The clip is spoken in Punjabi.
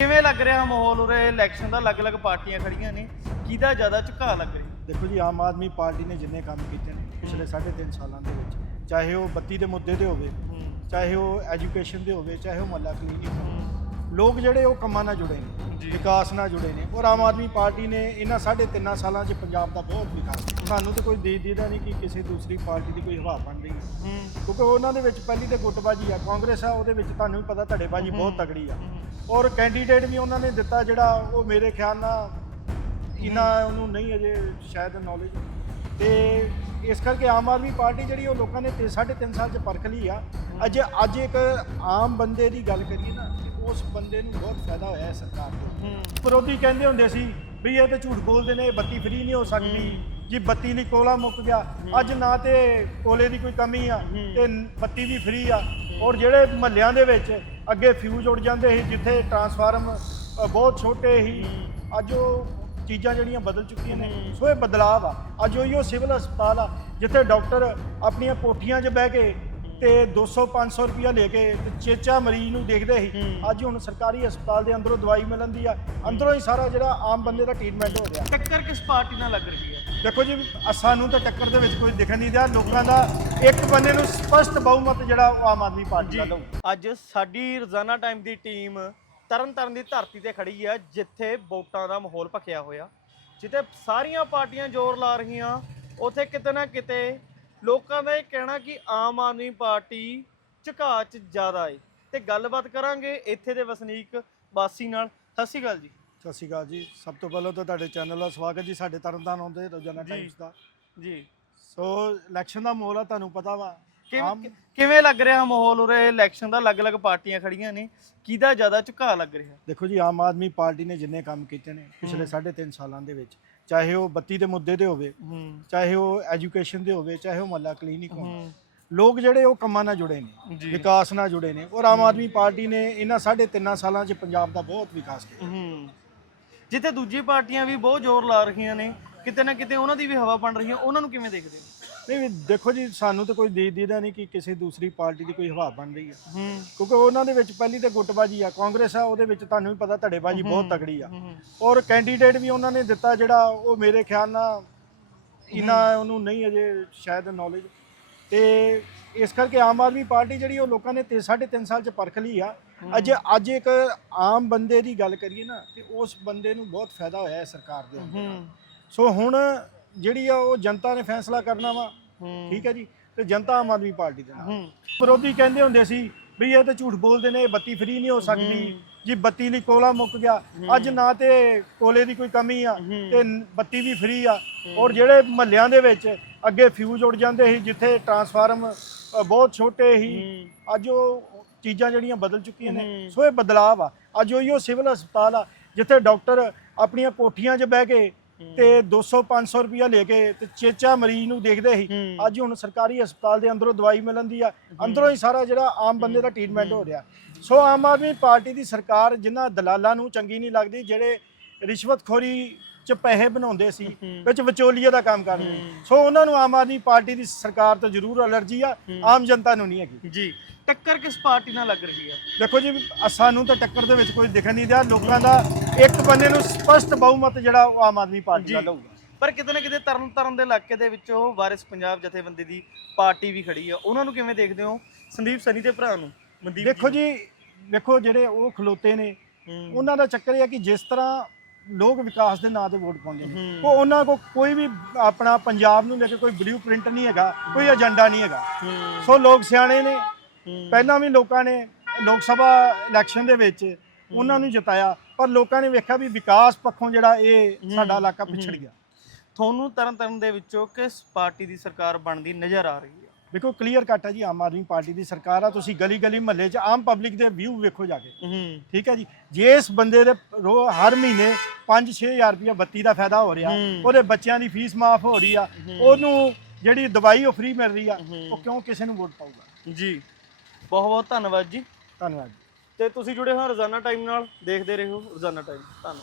ਕਿਵੇਂ ਲੱਗ ਰਿਹਾ ਮਾਹੌਲ ਉਰੇ? ਇਲੈਕਸ਼ਨ ਦਾ ਅਲੱਗ-ਅਲੱਗ ਪਾਰਟੀਆਂ ਖੜੀਆਂ ਨੇ। ਕਿਹਦਾ ਜ਼ਿਆਦਾ ਝੁਕਾਅ ਲੱਗ ਰਿਹਾ? ਦੇਖੋ ਜੀ ਆਮ ਆਦਮੀ ਪਾਰਟੀ ਨੇ ਜਿੰਨੇ ਕੰਮ ਕੀਤੇ ਨੇ ਪਿਛਲੇ 3.5 ਸਾਲਾਂ ਦੇ ਵਿੱਚ ਚਾਹੇ ਉਹ ਬੱਤੀ ਦੇ ਮੁੱਦੇ ਤੇ ਹੋਵੇ ਚਾਹੇ ਉਹ ਐਜੂਕੇਸ਼ਨ ਦੇ ਹੋਵੇ ਚਾਹੇ ਉਹ ਮੱਲਾ ਕਲੀਨਿਕ ਹੋਵੇ ਲੋਕ ਜਿਹੜੇ ਉਹ ਕੰਮਾਂ ਨਾਲ ਜੁੜੇ ਨੇ। ਵਿਕਾਸ ਨਾਲ ਜੁੜੇ ਨੇ। ਔਰ ਆਮ ਆਦਮੀ ਪਾਰਟੀ ਨੇ ਇਹਨਾਂ ਸਾਢੇ ਤਿੰਨਾਂ ਸਾਲਾਂ 'ਚ ਪੰਜਾਬ ਦਾ ਬਹੁਤ ਵਿਕਾਸ ਕੀਤਾ। ਸਾਨੂੰ ਤਾਂ ਕੋਈ ਦੇ ਦੇਦਾ ਨਹੀਂ ਕਿ ਕਿਸੇ ਦੂਸਰੀ ਪਾਰਟੀ ਦੀ ਕੋਈ ਹਵਾ ਬਣ ਰਹੀ ਹੈ। ਕਿਉਂਕਿ ਉਹਨਾਂ ਦੇ ਵਿੱਚ ਪਹਿਲੀ ਤੇ ਗੁੱਟਬਾਜੀ ਆ ਕਾਂਗਰਸ ਆ ਉਹਦੇ ਵਿੱਚ ਤੁਹਾਨੂੰ ਵੀ ਪਤਾ ਧੜੇਬਾਜੀ ਬਹੁਤ ਤਗੜੀ ਆ। ਔਰ ਕੈਂਡੀਡੇਟ ਵੀ ਉਹਨਾਂ ਨੇ ਦਿੱਤਾ ਜਿਹੜਾ ਉਹ ਮੇਰੇ ਖਿਆਲ ਨਾਲ ਇਹਨਾਂ ਉਹਨੂੰ ਨਹੀਂ ਅਜੇ ਸ਼ਾਇਦ ਨੌਲੇਜ ਤੇ ਇਸ ਕਰਕੇ ਆਮ ਆਦਮੀ ਪਾਰਟੀ ਜਿਹੜੀ ਉਹ ਲੋਕਾਂ ਨੇ ਤੇ ਸਾਢੇ ਤਿੰਨ ਸਾਲ ਚ ਪਰਖ ਲਈ ਆ। ਅਜੇ ਅੱਜ ਇੱਕ ਆਮ ਬੰਦੇ ਦੀ ਗੱਲ ਕਰੀਏ ਨਾ ਉਸ ਬੰਦੇ ਨੂੰ ਬਹੁਤ ਫਾਇਦਾ ਹੋਇਆ ਹੈ ਸਰਕਾਰ ਤੋਂ। ਵਿਰੋਧੀ ਕਹਿੰਦੇ ਹੁੰਦੇ ਸੀ ਵੀ ਇਹ ਤੇ ਝੂਠ ਬੋਲਦੇ ਨੇ ਇਹ ਬੱਤੀ ਫ੍ਰੀ ਨਹੀਂ ਹੋ ਸਕਦੀ। ਜੀ ਬੱਤੀ ਲਈ ਕੋਲਾ ਮੁੱਕ ਗਿਆ। ਅੱਜ ਨਾ ਤੇ ਕੋਲੇ ਦੀ ਕੋਈ ਕਮੀ ਆ ਤੇ ਬੱਤੀ ਵੀ ਫ੍ਰੀ ਆ। ਔਰ ਜਿਹੜੇ ਮਹੱਲਿਆਂ ਦੇ ਵਿੱਚ ਅੱਗੇ ਫਿਊਜ਼ ਉੱਡ ਜਾਂਦੇ ਸੀ ਜਿੱਥੇ ਟਰਾਂਸਫਾਰਮ ਅ, ਬਹੁਤ ਛੋਟੇ ਸੀ ਅੱਜ ਉਹ ਚੀਜ਼ਾਂ ਜਿਹੜੀਆਂ ਬਦਲ ਚੁੱਕੀਆਂ ਨੇ। ਸੋ ਇਹ ਬਦਲਾਅ ਆ। ਅੱਜ ਉਹ ਸਿਵਲ ਹਸਪਤਾਲ ਆ ਜਿੱਥੇ ਡਾਕਟਰ ਆਪਣੀਆਂ ਕੋਠੀਆਂ 'ਚ ਬਹਿ ਕੇ ਤੇ 200 500 ਰੁਪਇਆ ਲੈ ਕੇ ਤੇ ਚੇਚਾ ਮਰੀਜ਼ ਨੂੰ ਦੇਖਦੇ ਸੀ। ਅੱਜ ਹੁਣ ਸਰਕਾਰੀ ਹਸਪਤਾਲ ਦੇ ਅੰਦਰੋਂ ਦਵਾਈ ਮਿਲਣ ਦੀ ਆ। ਅੰਦਰੋਂ ਹੀ ਸਾਰਾ ਜਿਹੜਾ ਆਮ ਬੰਦੇ ਦਾ ਟ੍ਰੀਟਮੈਂਟ ਹੋ ਰਿਹਾ ਟੱਕਰ ਕਿਸ ਪਾਰਟੀ ਨਾਲ ਲੱਗ ਰਹੀ ਹੈ? ਦੇਖੋ ਜੀ ਸਾਨੂੰ ਤਾਂ ਟੱਕਰ ਦੇ ਵਿੱਚ ਕੋਈ ਦਿਖਣ ਨਹੀਂ ਦਿਆ ਲੋਕਾਂ ਦਾ ਇੱਕ ਬੰਦੇ ਨੂੰ ਸਪਸ਼ਟ ਬਹੁਮਤ ਜਿਹੜਾ ਉਹ ਆਮ ਆਦਮੀ ਪਾਰਟੀ ਦਾ ਲਊ ਅੱਜ ਸਾਡੀ ਰੋਜ਼ਾਨਾ ਟਾਈਮ ਦੀ ਟੀਮ ਤਰਨ ਤਾਰਨ ਦੀ ਧਰਤੀ ਤੇ ਖੜੀ ਹੈ ਜਿੱਥੇ ਵੋਟਾਂ ਦਾ ਮਾਹੌਲ ਭਖਿਆ ਹੋਇਆ। ਜਿੱਥੇ ਸਾਰੀਆਂ ਪਾਰਟੀਆਂ ਜ਼ੋਰ ਲਾ ਰਹੀਆਂ ਉਥੇ ਕਿਤੇ ਨਾ ਕਿਤੇ ਲੋਕਾਂ ਦਾ ਇਹ ਕਹਿਣਾ ਕਿ ਆਮ ਆਦਮੀ ਪਾਰਟੀ ਝੁਕਾਅ 'ਚ ਜ਼ਿਆਦਾ ਏ। ਤੇ ਗੱਲਬਾਤ ਕਰਾਂਗੇ ਇੱਥੇ ਦੇ ਵਸਨੀਕ ਵਾਸੀ ਨਾਲ। ਸਤਿ ਸ਼੍ਰੀ ਅਕਾਲ ਜੀ। ਸਤਿ ਸ਼੍ਰੀ ਅਕਾਲ ਜੀ। ਸਭ ਤੋਂ ਪਹਿਲਾਂ ਤਾਂ ਤੁਹਾਡੇ ਚੈਨਲ ਦਾ ਸਵਾਗਤ ਜੀ। ਸਾਡੇ ਤਰਨਤਾਰਨ ਆਉਂਦੇ ਰੋਜ਼ਾਨਾ ਜੀ। ਟਾਈਮਸ ਦਾ। ਜੀ। ਸੋ ਇਲੈਕਸ਼ਨ ਦਾ ਮਾਹੌਲ ਆ ਤੁਹਾਨੂੰ ਪਤਾ ਵਾ। ਆਮ ਕਿਵੇਂ ਕਿਵੇਂ ਲੱਗ ਰਿਹਾ ਮਾਹੌਲ ਉਰੇ? ਇਲੈਕਸ਼ਨ ਦਾ ਅਲੱਗ-ਅਲੱਗ ਪਾਰਟੀਆਂ ਖੜੀਆਂ ਨੇ। ਕਿਹਦਾ ਜ਼ਿਆਦਾ ਝੁਕਾਅ ਲੱਗ ਰਿਹਾ? ਦੇਖੋ ਜੀ ਆਮ ਆਦਮੀ ਪਾਰਟੀ ਨੇ ਜਿੰਨੇ ਕੰਮ ਕੀਤੇ ਨੇ ਪਿਛਲੇ 3.5 ਸਾਲਾਂ ਦੇ ਵਿੱਚ ਚਾਹੇ ਉਹ ਬੱਤੀ ਦੇ ਮੁੱਦੇ ਤੇ ਹੋਵੇ ਹੂੰ। ਚਾਹੇ ਉਹ ਐਜੂਕੇਸ਼ਨ ਦੇ ਹੋਵੇ ਚਾਹੇ ਉਹ ਮੱਲਾ ਕਲੀਨਿਕ ਹੋਵੇ ਹੂੰ। ਲੋਕ ਜਿਹੜੇ ਉਹ ਕੰਮਾਂ ਨਾਲ ਜੁੜੇ ਨੇ ਜੀ। ਵਿਕਾਸ ਨਾਲ ਜੁੜੇ ਨੇ। ਔਰ ਆਮ ਆਦਮੀ ਪਾਰਟੀ ਨੇ ਇਹਨਾਂ ਸਾਢੇ ਤਿੰਨਾਂ ਸਾਲਾਂ 'ਚ ਪੰਜਾਬ ਦਾ ਬਹੁਤ ਵਿਕਾਸ ਕੀਤਾ। ਹੂੰ। ਜਿੱਥੇ ਦੂਜੀ ਪਾਰਟੀਆਂ ਵੀ ਬਹੁਤ ਜ਼ੋਰ ਲਾ ਰਹੀਆਂ ਨੇ ਕਿਤੇ ਨਾ ਕਿਤੇ ਉਹਨਾਂ ਦੀ ਵੀ ਹਵਾ ਬਣ ਰਹੀ ਹੈ ਉਹਨਾਂ ਨੂੰ ਕਿਵੇਂ ਦੇਖਦੇ ਹੋ? ਨਹੀਂ ਦੇਖੋ ਜੀ ਸਾਨੂੰ ਤਾਂ ਕੋਈ ਦੇ ਦੇਦਾ ਨਹੀਂ ਕਿ ਕਿਸੇ ਦੂਸਰੀ ਪਾਰਟੀ ਦੀ ਕੋਈ ਹਵਾ ਬਣ ਰਹੀ ਹੈ ਹੂੰ। ਕਿਉਂਕਿ ਉਹਨਾਂ ਦੇ ਵਿੱਚ ਪਹਿਲੀ ਤੇ ਗੁੱਟਬਾਜੀ ਆ ਕਾਂਗਰਸ ਆ ਉਹਦੇ ਵਿੱਚ ਤੁਹਾਨੂੰ ਵੀ ਪਤਾ ਧੜੇਬਾਜੀ ਬਹੁਤ ਤਗੜੀ ਆ। ਔਰ ਕੈਂਡੀਡੇਟ ਵੀ ਉਹਨਾਂ ਨੇ ਦਿੱਤਾ ਜਿਹੜਾ ਉਹ ਮੇਰੇ ਖਿਆਲ ਨਾਲ ਇਹਨਾਂ ਉਹਨੂੰ ਨਹੀਂ ਅਜੇ ਸ਼ਾਇਦ ਨੌਲੇਜ ਤੇ ਇਸ ਕਰਕੇ ਆਮ ਆਦਮੀ ਪਾਰਟੀ ਜਿਹੜੀ ਉਹ ਲੋਕਾਂ ਨੇ ਤੇ ਸਾਢੇ ਤਿੰਨ ਸਾਲ ਚ ਪਰਖ ਲਈ ਆ। ਅਜੇ ਅੱਜ ਇੱਕ ਆਮ ਬੰਦੇ ਦੀ ਗੱਲ ਕਰੀਏ ਨਾ ਤੇ ਉਸ ਬੰਦੇ ਨੂੰ ਬਹੁਤ ਫਾਇਦਾ ਹੋਇਆ ਹੈ ਸਰਕਾਰ ਦੇ ਸੋ ਹੁਣ ਜਿਹੜੀ ਆ ਉਹ ਜਨਤਾ ਨੇ ਫੈਸਲਾ ਕਰਨਾ ਵਾ। ਠੀਕ ਹੈ ਜੀ? ਤੇ ਜਨਤਾ ਆਮ ਆਦਮੀ ਪਾਰਟੀ ਦੇ ਨਾਲ। ਵਿਰੋਧੀ ਕਹਿੰਦੇ ਹੁੰਦੇ ਸੀ ਵੀ ਇਹ ਤੇ ਝੂਠ ਬੋਲਦੇ ਨੇ ਇਹ ਬੱਤੀ ਫ੍ਰੀ ਨਹੀਂ ਹੋ ਸਕਦੀ। ਜੀ ਬੱਤੀ ਲਈ ਕੋਲਾ ਮੁੱਕ ਗਿਆ। ਅੱਜ ਨਾ ਤੇ ਕੋਲੇ ਦੀ ਕੋਈ ਕਮੀ ਆ ਤੇ ਬੱਤੀ ਵੀ ਫ੍ਰੀ ਆ। ਔਰ ਜਿਹੜੇ ਮਹੱਲਿਆਂ ਦੇ ਵਿੱਚ ਅੱਗੇ ਫਿਊਜ਼ ਉੱਡ ਜਾਂਦੇ ਸੀ ਜਿੱਥੇ ਟਰਾਂਸਫਾਰਮ ਬਹੁਤ ਛੋਟੇ ਸੀ। ਅੱਜ ਉਹ ਚੀਜ਼ਾਂ ਜਿਹੜੀਆਂ ਬਦਲ ਚੁੱਕੀਆਂ ਨੇ। ਸੋ ਇਹ ਬਦਲਾਅ ਆ ਅੱਜ ਉਹ ਸਿਵਲ ਹਸਪਤਾਲ ਆ ਜਿੱਥੇ ਡਾਕਟਰ ਆਪਣੀਆਂ ਕੋਠੀਆਂ 'ਚ ਬਹਿ ਕੇ ਤੇ 200 500 ਰੁਪਇਆ ਲੈ ਕੇ ਤੇ ਚੇਚਾ ਮਰੀਜ਼ ਨੂੰ ਦੇਖਦੇ ਸੀ। ਅੱਜ ਹੁਣ ਸਰਕਾਰੀ ਹਸਪਤਾਲ ਦੇ ਅੰਦਰੋਂ ਦਵਾਈ ਮਿਲਣ ਦੀ ਆ। ਅੰਦਰੋਂ ਹੀ ਸਾਰਾ ਜਿਹੜਾ ਆਮ ਬੰਦੇ ਦਾ ਟ੍ਰੀਟਮੈਂਟ ਹੋ ਰਿਹਾ। ਸੋ ਆਮ ਆਦਮੀ ਪਾਰਟੀ ਦੀ ਸਰਕਾਰ ਜਿਨ੍ਹਾਂ ਦਲਾਲਾਂ ਨੂੰ ਚੰਗੀ ਨਹੀਂ ਲੱਗਦੀ ਜਿਹੜੇ ਰਿਸ਼ਵਤਖੋਰੀ ਚ ਪੈਸੇ ਬਣਾਉਂਦੇ ਸੀ ਵਿੱਚ ਵਿਚੋਲੀਏ ਦਾ ਕੰਮ ਕਰਦੇ ਸੋ ਉਹਨਾਂ ਨੂੰ ਆਮ ਆਦਮੀ ਪਾਰਟੀ ਦੀ ਸਰਕਾਰ ਤੋਂ ਜ਼ਰੂਰ ਅਲਰਜੀ ਆ। ਆਮ ਜਨਤਾ ਨੂੰ ਨਹੀਂ ਹੈਗੀ। ਜੀ। ਟੱਕਰ ਕਿਸ ਪਾਰਟੀ ਨਾਲ ਲੱਗ ਰਹੀ ਹੈ ਦੇਖੋ ਜੀ ਸਾਨੂੰ ਤਾਂ ਟੱਕਰ ਦੇ ਵਿੱਚ ਕੋਈ ਦਿਖਣ ਨਹੀਂ ਦਿਆ। ਲੋਕਾਂ ਦਾ ਇੱਕ ਬੰਦੇ ਨੂੰ ਸਪਸ਼ਟ ਬਹੁਮਤ ਜਿਹੜਾ ਉਹ ਆਮ ਆਦਮੀ ਪਾਰਟੀ ਦਾ ਲਊਗਾ ਪਰ ਕਿਤੇ ਨਾ ਕਿਤੇ ਤਰਨ ਤਾਰਨ ਦੇ ਇਲਾਕੇ ਦੇ ਵਿੱਚ ਉਹ ਵਾਰਿਸ ਪੰਜਾਬ ਜਥੇਬੰਦੀ ਦੀ ਪਾਰਟੀ ਵੀ ਖੜੀ ਆ। ਉਹਨਾਂ ਨੂੰ ਕਿਵੇਂ ਦੇਖਦੇ ਹੋ? ਸੰਦੀਪ ਸਨੀ ਦੇ ਭਰਾ ਨੂੰ ਮਨਦੀਪ ਦੇਖੋ ਜੀ ਵੇਖੋ ਜਿਹੜੇ ਉਹ ਖਲੋਤੇ ਨੇ। ਉਹਨਾਂ ਦਾ ਚੱਕਰ ਇਹ ਹੈ ਕਿ ਜਿਸ ਤਰ੍ਹਾਂ ਲੋਕ ਵਿਕਾਸ ਦੇ ਨਾਂ ਤੇ ਵੋਟ ਪਾਉਂਦੇ ਨੇ। ਉਹ ਉਹਨਾਂ ਕੋ ਕੋਈ ਵੀ ਆਪਣਾ ਪੰਜਾਬ ਨੂੰ ਲੈ ਕੇ ਕੋਈ ਬਲੂ ਪ੍ਰਿੰਟ ਨਹੀਂ ਹੈਗਾ ਕੋਈ ਏਜੰਡਾ ਨਹੀਂ ਹੈਗਾ। ਸੋ ਲੋਕ ਸਿਆਣੇ ਨੇ। ਪਹਿਲਾਂ ਵੀ ਲੋਕਾਂ ਨੇ ਲੋਕ ਸਭਾ ਇਲੈਕਸ਼ਨ ਦੇ ਵਿੱਚ ਉਹਨਾਂ ਨੂੰ ਜਿਤਾਇਆ। ਪਰ ਲੋਕਾਂ ਨੇ ਵੇਖਿਆ ਵੀ ਵਿਕਾਸ ਪੱਖੋਂ ਜਿਹੜਾ ਇਹ ਸਾਡਾ ਇਲਾਕਾ ਪਿਛੜ ਗਿਆ। ਤੁਹਾਨੂੰ ਤਰਨ ਤਾਰਨ ਦੇ ਵਿੱਚੋਂ ਕਿਸ ਪਾਰਟੀ ਦੀ ਸਰਕਾਰ ਬਣਦੀ ਨਜ਼ਰ ਆ ਰਹੀ ਹੈ? ਦੇਖੋ ਕਲੀਅਰ ਕੱਟ ਹੈ ਜੀ ਆਮ ਆਦਮੀ ਪਾਰਟੀ ਦੀ ਸਰਕਾਰ ਆ ਤੁਸੀਂ ਗਲੀ ਗਲੀ ਮਹੱਲੇ 'ਚ ਆਮ ਪਬਲਿਕ ਦੇ ਵਿਊ ਵੇਖੋ ਜਾ ਕੇ। ਹੂੰ। ਠੀਕ ਹੈ ਜੀ ਜੇ ਇਸ ਬੰਦੇ ਦੇ ਰੋ ਹਰ ਮਹੀਨੇ 5-6000 ਰੁਪਇਆ ਬੱਤੀ ਦਾ ਫਾਇਦਾ ਹੋ ਰਿਹਾ ਹੂੰ। ਉਹਦੇ ਬੱਚਿਆਂ ਦੀ ਫੀਸ ਮਾਫ ਹੋ ਰਹੀ ਆ ਉਹਨੂੰ ਜਿਹੜੀ ਦਵਾਈ ਉਹ ਫ੍ਰੀ ਮਿਲ ਰਹੀ ਆ ਉਹ ਕਿਉਂ ਕਿਸੇ ਨੂੰ ਵੋਟ ਪਾਊਗਾ? ਜੀ ਬਹੁਤ ਬਹੁਤ ਧੰਨਵਾਦ ਜੀ। ਧੰਨਵਾਦ ਜੀ। ਤੇ ਤੁਸੀਂ ਜੁੜੇ ਹੋ ਰੋਜ਼ਾਨਾ ਟਾਈਮ ਨਾਲ ਦੇਖਦੇ ਰਹੋ ਰੋਜ਼ਾਨਾ ਟਾਈਮ ਧੰਨਵਾਦ।